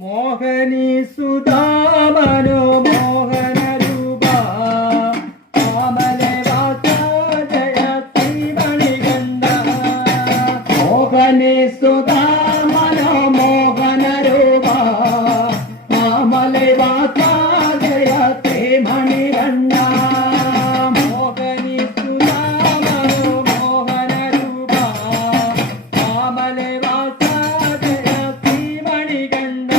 മോഹനി സുധാമനോ മോഹന രൂപ മാമലെ വാസജയ ശ്രീമണികണ്ഠ മോഹനി സുധാമനോ മോഹന രൂപ മാമലെ വാസജയ ശ്രീമണികണ്ഠ മോഹനി സുധാമനോ മോഹന രൂപ മാമലെ വാസജയ ശ്രീമണികണ്ഠ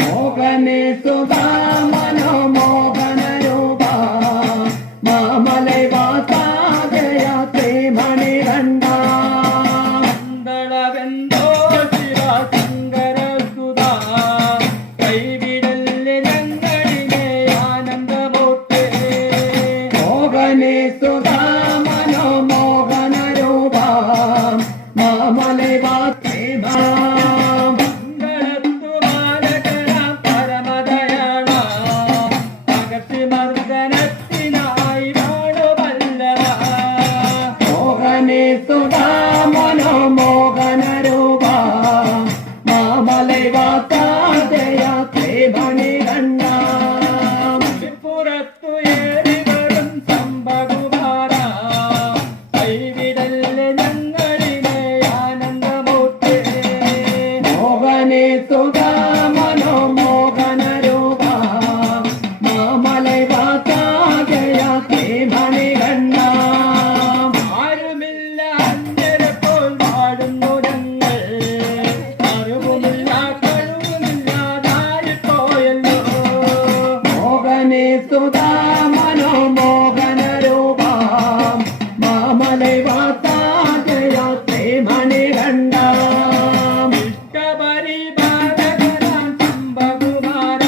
മോഹനെ സുധാമനോ മോഹന രൂപ മാമലൈ വാസാജയ ശ്രീമണികണ്ഠ മന്ദളവെന്തോ ശിവ ശങ്കര സുധാ കൈവിടല്ലേ ഞങ്ങളിലെ ആനന്ദമൂർത്തി മോഹനെ സുധാമനോ മോഹന രൂപ മാമലൈ വാസേവ സുധാമനോ മോഹന രൂപ മാമലൈ വാസാജയ ശ്രീമണികണ്ഠ പുറത്തു ഏറി വരും സംഭകുമാര കൈവിടല്ലേ ഞങ്ങളിലെ ആനന്ദമൂർത്തി മോഹനെ സുധാമനോ മോഹന രൂപ മാമലൈ വാസാജയ ശ്രീമണികണ്ഠ സുധാമനോ മോഹന രൂപ മാമലൈ വാസാജയ ശ്രീമണികണ്ഠ ഇഷ്ടപരിപാലകനാം സംഭകുമാര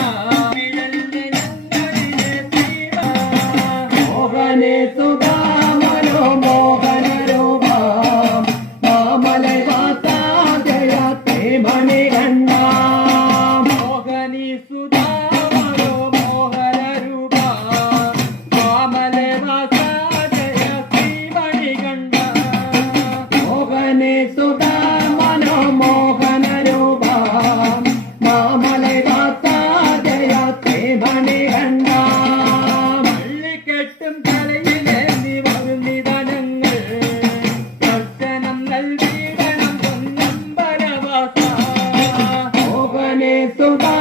മോഹനെ സുധാമനോ മോഹന രൂപ മാമലൈ വാസാജയ ശ്രീമണികണ്ഠ മോഹനി സുധാ സുധാമനോ മോഹന രൂപ മാമലൈ വാസാജയ ശ്രീമണികണ്ഠ പള്ളിക്കെട്ടും തലയിലേന്തി വരും നിധനങ്ങൾ ദർശനം നൽകിയിടണം പൊന്നമ്പലവാസ മോഹനെ സുധാ